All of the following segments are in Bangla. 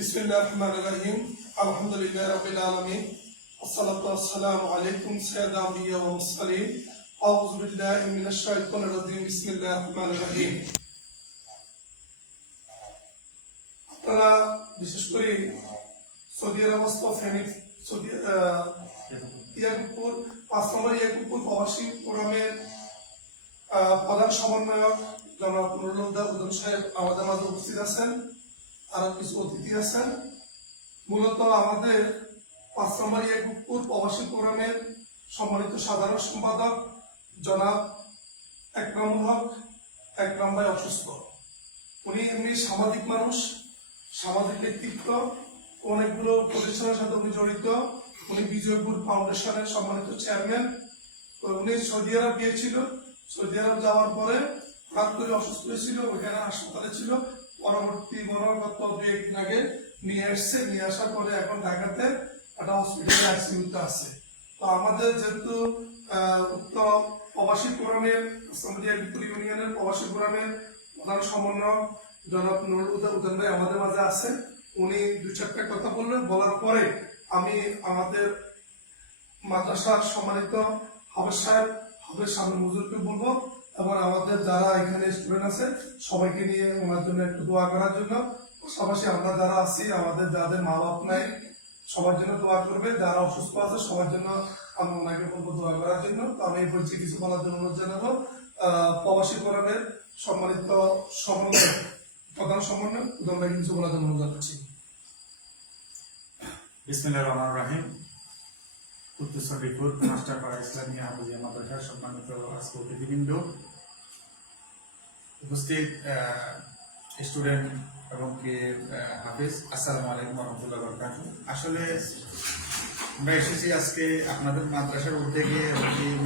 बिस्मिल्लाहिर्रहमानिर्रहीम अल्हम्दुलिल्लाहि रब्बिल आलमीन अस्सलातु वस्सलामु अलैकुम सय्यिदल अंबिया वल मुरसलीन आऊযু बिल्लाहि मिनाश शाइतानिर रजीम बिस्मिल्लाहिर रहमानिर रहीम। আপনারা বিশেষ করে সৌদি আরবস্থ ফেনী সৌদি ইয়াকুবপুর 5 নম্বর ইয়াকুবপুর প্রবাসী ফোরামের প্রধান সমন্বয়ক জনাব নুরুল হুদা উদ্দিন সাহেব আমাদের মাঝে উপস্থিত আছেন। আর কিছু অতিথি আছেন। মূলত আমাদের 5 নম্বর ইয়াকুবপুর প্রবাসী ফোরামের সম্মানিত সাধারণ সম্পাদক জনাব একরামুল হক একরাম ভাই অসুস্থ। উনি এমনি সামাজিক মানুষ, সামাজিক ব্যক্তিত্ব, অনেকগুলো প্রতিষ্ঠানের সাথে উনি জড়িত। উনি বিজয়পুর ফাউন্ডেশনের সম্মানিত চেয়ারম্যান। তো উনি সৌদি আরব গিয়েছিল। সৌদি আরব যাওয়ার পরে হঠাৎ করে অসুস্থ হয়েছিল, ওইখানে হাসপাতালে ছিল। পরবর্তী গত 2-1 দিন আগে নিয়ে আসছে। নিয়ে আসার পরে এখন ঢাকাতে একটা হসপিটালে আইসিইউতে আছে। তো আমাদের যেহেতু উত্তর প্রবাসী ফোরামের ইউনিয়নের প্রবাসী ফোরামের প্রধান সমন্বয়ক জনাব নুরুল হুদা উদ্দিন ভাই আমাদের মাঝে আছেন। উনি 2-4টা কথা বললেন। বলার পরে আমি আমাদের মাদ্রাসার সম্মানিত হাফেজ সাহেব হাফেজ সামনে হুজুরকে বলবো এবং আমাদের যারা এখানে স্টুডেন্ট আছে সবাইকে নিয়ে ওনার জন্য একটু দোয়া করার জন্য। পাশাপাশি আমরা যারা আছি, আমাদের যাদের মা বাপ নাই সবার জন্য দোয়া করবে। যারা অসুস্থ আছে সবার জন্য আমি ওনাকে বলবো দোয়া করার জন্য। তো আমি বলছি কিছু বলার জন্য অনুরোধ জানাবো। প্রবাসী ফোরামের সম্মানিত সমন্বয় প্রধান সমন্বয় উদ্দিন ভাই কিছু বলার জন্য অনুরোধ করছি। বিসমিল্লাহির রহমানির রহিম। উত্তর শরীফপুর মাস্টারপাড়া ইসলামিয়া হাফিজিয়া মাদ্রাসার সম্মানিত আজকে অতিথিবৃন্দ, উপস্থিত স্টুডেন্ট এবং হাফিজ, আসসালামু আলাইকুম ওয়া রাহমাতুল্লাহি ওয়া বারাকাতুহু। আসলে আমরা এসেছি আজকে আপনাদের মাদ্রাসার উদ্যোগে।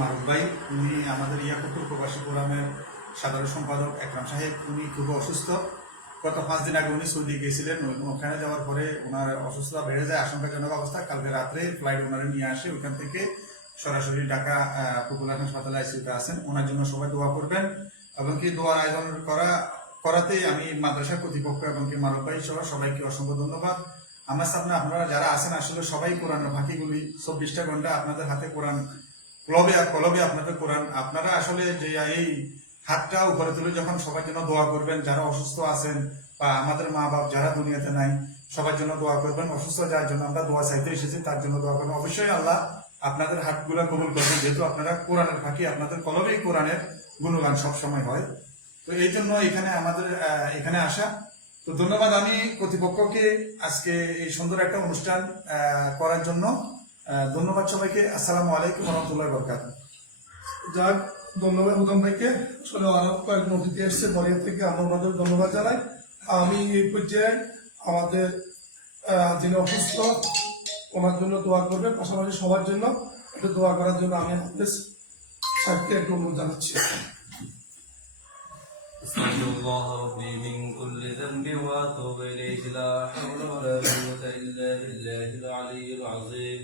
মারুফ ভাই, উনি আমাদের ইয়াকুবপুর প্রবাসী ফোরামের সাধারণ সম্পাদক একরাম সাহেব, উনি খুব অসুস্থ। গত 5 দিন আগে উনি সৌদি গিয়েছিলেন। ওখানে যাওয়ার পরে ওনার অসুস্থতা বেড়ে যায়, আশঙ্কাজনক অবস্থা। কালকে রাত্রে ফ্লাইট ওনারা নিয়ে আসে, ওখান থেকে সরাসরি ঢাকা পপুলার হাসপাতালে আইসিইউতে আছেন। ওনার জন্য সবাই দোয়া করবেন এবং দোয়ার আয়োজন করাতে আমি মাদ্রাসা কর্তৃপক্ষ এবং মারুফ ভাই সহ সবাইকে অসংখ্য ধন্যবাদ। আমার সামনে আপনারা যারা আছেন আসলে সবাই কোরআনের ফাঁকিগুলি 24টা ঘন্টা আপনাদের হাতে কোরআন, কলবে আপনাদের কোরআন। আপনারা আসলে যে এই হাতটা উপরে তুলে যখন সবার জন্য দোয়া করবেন, যারা অসুস্থ আছেন বা আমাদের মা বাপ যারা দুনিয়াতে নাই সবার জন্য দোয়া করবেন। অসুস্থ যার জন্য আমরা দোয়া চাইতে এসেছি তার জন্য দোয়া করবেন। অবশ্যই আল্লাহ আপনাদের হাতগুলা কবুল করবেন, যেহেতু আপনারা কোরআনের ফাঁকি, আপনাদের কলবেই কোরআনের গুণগান সবসময় হয়। তো এই জন্য এখানে আসা। তো ধন্যবাদ আমি কর্তৃপক্ষকে আজকে এই সুন্দর একটা অনুষ্ঠান করার জন্য। ধন্যবাদ সবাইকে। আসসালামু আলাইকুম ওয়া রাহমাতুল্লাহি ওয়া বারাকাতুহু। যাক, ধন্যবাদ উদ্দিন ভাইকে। আসলে আরো কয়েকজন অতিথি এসছে বলিয়া থেকে, আমরা ওনাদের ধন্যবাদ জানাই। আমি এই পর্যায়ে আমাদের যিনি অসুস্থ ওনার জন্য দোয়া করবেন, পাশাপাশি সবার জন্য একটু দোয়া করার জন্য আমি হাফেজ সাহেবকে একটু অনুরোধ জানাচ্ছি। আস্তাগফিরুল্লাহ রাব্বি মিন কুল্লি যামবি ওয়া আতুবু ইলাইহি লা হাওলা ওয়া লা কুওয়াতা ইল্লা বিল্লাহিল আলিয়্যিল আযীম।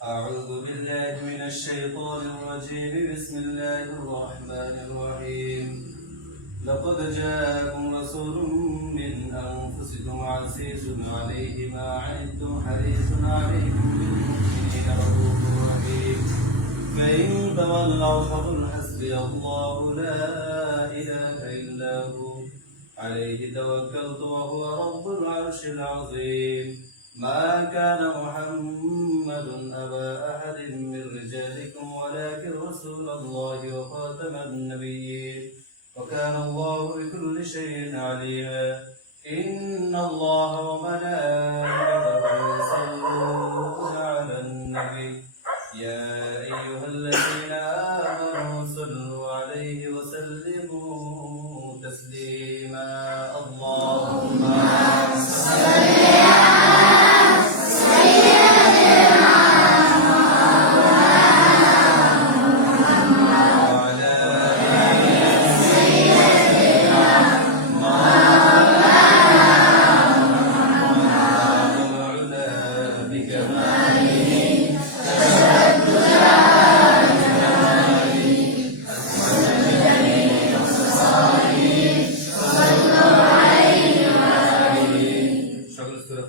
আউযু বিল্লাহি মিনাশ শাইতানির রাজীম। বিসমিল্লাহির রাহমানির রহিম। লাকাদ জাআকুম রাসূলুম মিন আনফুসিকুম আযীজুন আলাইহি মা আ'আনতুম হারিসুন আলাইকুম বিল মুমিনিনা রাউফুর রহিম। فإن تولوا فقل حسبي الله لا إله إلا هو عليه توكلت وهو رب العرش العظيم. ما كان محمد أبا أحد من رجالكم ولكن رسول الله وخاتم النبيين وكان الله بكل شيء عليما. إن الله وملائكته يصلون على النبي يا أيها الذين آمنوا صلوا عليه وسلموا تسليما. اللهم صل على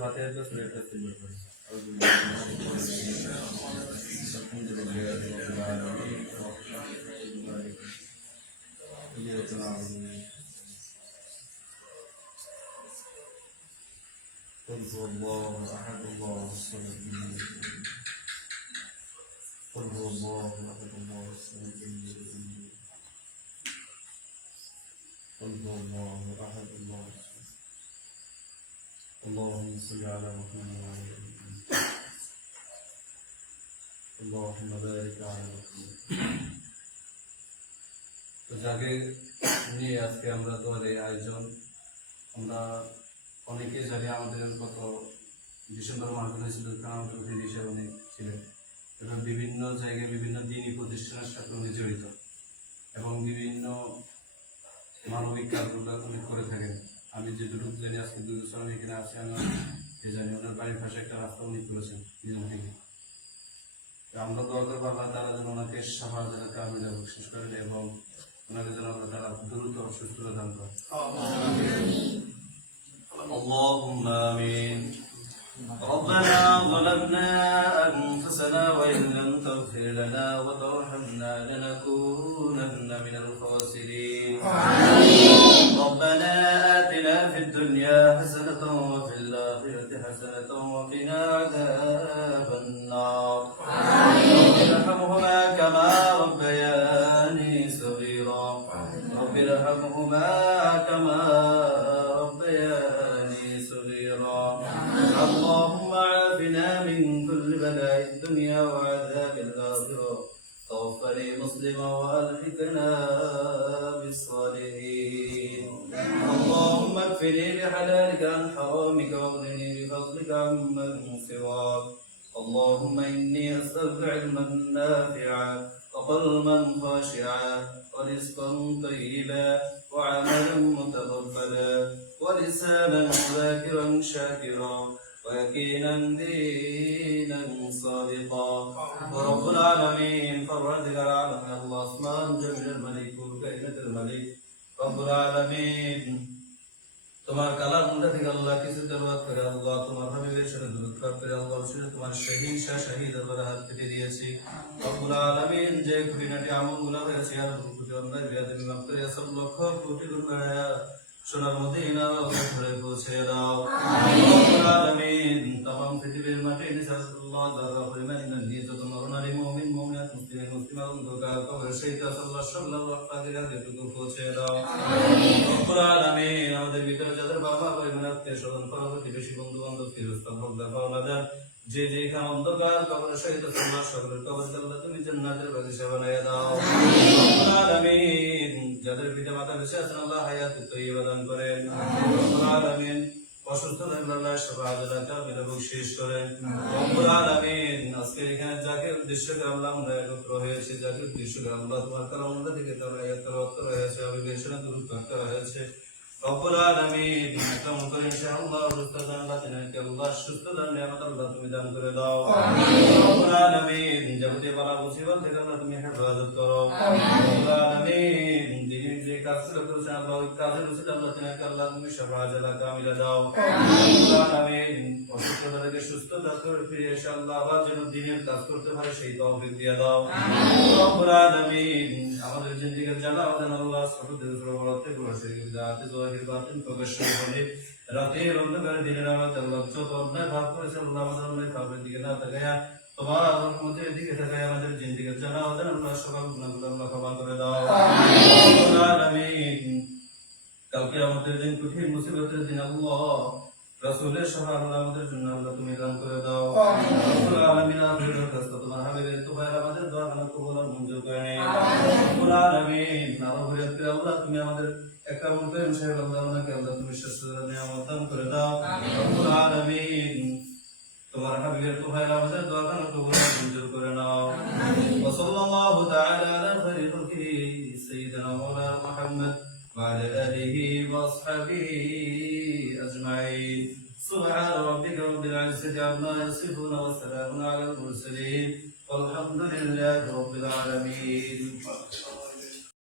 ফাতিহা দিয়ে সূরা তাসবিহ পড়ি আউযু বিল্লাহি মিনাশ শাইতানির রাজিম আলহামদুলিল্লাহি রাব্বিল আলামিন ইয়্যাকা না'বুদু قل هو الله أحد الله الصمد قل هو الله أحد الله الصمد قل هو الله أحد الله الصمد اللهم صل على محمد وعلى آل محمد اللهم بارك على محمد তো যাকে নিয়ে আজকে আমরা তোমার এই আয়োজন আমরা অনেকেই জানি আমাদের গত ডিসেম্বর মাসে হয়েছিল আমাদের অতিথি হিসেবে অনেক ছিলেন এবং বিভিন্ন জায়গায় বিভিন্ন দিনী প্রতিষ্ঠানের সাথে উনি জড়িত এবং বিভিন্ন মানবিক কাজগুলো উনি করে থাকেন। আমি যেটুকু জানি আজকে 2 বছর আমি এখানে আছি আমি এই জানি ওনার বাড়ির পাশে একটা রাস্তা উনি করেছেন নিজের থেকে। আমরা দোয়া করবো আল্লাহ তাআলা যেন ওনাকে শাফাআতের কামিলা বকশিশ করেন এবং ওনাকে যেন আল্লাহ তাআলা দ্রুত সুস্থতা দান করেন। اللهم آمين. ربنا ظلمنا أنفسنا وإن لم تغفر لنا وترحمنا لنكونن من الخاسرين. ربنا آتنا في الدنيا حسنة وفي الآخرة حسنة وقنا عذاب النار. رب ارحمهما كما ربياني صغيرا. رب ارحمهما كما ربياني صغيرا. اللهم عافنا من كل بلاء الدنيا وعذاب الآخرة. توفني مسلما وألحقنا بالصالحين. اللهم اكفني بحلالك عن حرامك واغنني بفضلك عمن سواك. اللهم إني أسألك علما نافعا وقلبا خاشعا ورزقا طيبا وعملا متقبلا ولسانا ذاكرا شاكرا ويقينا دينا صادقا. ورب العالمين فرد العالم يا الله اسمان جميل الملك وكائنة الملك رب العالمين তোমার কালাম মুন্ডা থেকে আল্লাহ কিছু তেলাওয়াত করে আল্লাহ তোমার হাবিবের সাথে দুরূদ পাঠ করে আল্লাহ শুনে তোমার শহীদ আল্লাহর হাত পেতে দিয়েছি। রব্বুল আলামিন যে খুঁটিনাটি আমলগুলো হয়েছে আর কোটি অন্যায় বিয়াদবি মাফ করে সব লক্ষ কোটি গুনাহ সোনার মদিনার রওজা ধরে পৌঁছে দাও। রব্বুল আলামিন तमाम পৃথিবীর মাটি নিসাল্লাহ যারা পরিমাণ নিয়ত তোমার নারী মুমিন মুমিনাত মুসলিম মুসলিমাত দোকার কবর শহীদ সাল্লাল্লাহু আলাইহি ওয়াসাল্লাম পৌঁছে দাও। রব্বুল আলামিন আমাদের ভিতরে যাদের বাবা ভাই বোন আত্মীয় স্বজন পরবর্তী বেশি বন্ধু বান্ধব ফিরস্তান ভক্তা পাওনাদার যে যেখানে অন্ধকার কবর শহীদ সাল্লাল্লাহু সকলের কবর আল্লাহ তুমি জান্নাতের বাগিচা বানায়া দাও। রব্বুল আলামিন যাদের পিতা মাতা বেঁচে আছেন আল্লাহ হায়াত তৈয়বা দান করেন। রব্বুল আলামিন অসুস্থ থাকলে আল্লাহ শাফাআতের কামিলা বকশিশ করেন। রব্বুল আলামিন আজকে এখানে যাকে উদ্দেশ্য করে আল্লাহ আমরা একত্র হয়েছে যাকে উদ্দেশ্য করে আল্লাহ তোমার কালামুল্লাহ থেকে তারা তেলাওয়াত করা হয়েছে অবিবেচনা দুরূদ পাঠ করা হয়েছে। রব্বুল আলামিন কেমন করে ইনশাআল্লাহ সুস্থ দান বাতিনাকে আল্লাহ সুস্থ দান নিয়ামত আল্লাহ তুমি দান করে দাও। রব্বুল আলামিন যাবতীয় বালা মুসিবত থেকে আল্লাহ তুমি হেফাজত করো। রব্বুল আলামিন দিনের যে কাজগুলো করেছে আল্লাহ ওই কাজের উচিত আল্লাহ তিনাকে আল্লাহ তুমি শাফাআতের কামিলা দাও। রব্বুল আলামিন অসুস্থতা থেকে সুস্থতা করে ফিরে এসে আল্লাহ আবার যেন দিনের কাজ করতে পারে সেই তৌফিক দিয়ে দাও। রব্বুল আলামিন আমাদের জিন্দেগির জানা আমাদের আল্লাহ ছোটদের উপর বড়তে বসে যাতে জহির বাতিন প্রকাশ করে রাতের অন্ধকারে দিনের আমাদের আল্লাহ যত অন্যায় ভাব করেছে আল্লাহ আমাদের অন্যায় ভাবের দিকে না তাকায়া তোমার রহমতের দিকে তাকায় আমাদের জিন্দেগির জানা আমাদের আল্লাহ সকল গুনাহগুলো আল্লাহ ক্ষমা করে দাও। রব্বুল আলামিন কালকে আমাদের দিন কঠিন মুসিবতের দিন আল্লাহ রাসূলের শাফাআত আমাদের জন্য আল্লাহ তুমি দান করে দাও। রব্বুল আলামিন আপনার কাছে তোমার হাবিবের তোফায়েল আমাদের দোয়া কবুল আর মঞ্জুর করে নিন। রব্বুল আলামিন নারভরিয়াতে আল্লাহ তুমি আমাদের একামত করে ইনশাআল্লাহ আল্লাহ আমাকে আল্লাহ তুমি সুস্থতা নিয়ামত দান করে দাও। রব্বুল আলামিন তোমার হাবিবের তোফায়েল আমাদের দোয়া কবুল আর মঞ্জুর করে নাও। ওয়া সাল্লাল্লাহু তাআলা আলা খায়রি খালকিহি সাইয়্যিদিনা মাওলানা মুহাম্মদ ওয়া আলা আলিহি ওয়া আসহাবিহি আজমাইন। سبحان ربك رب العزة عما يصفون وسلام على المرسلين والحمد لله رب العالمين.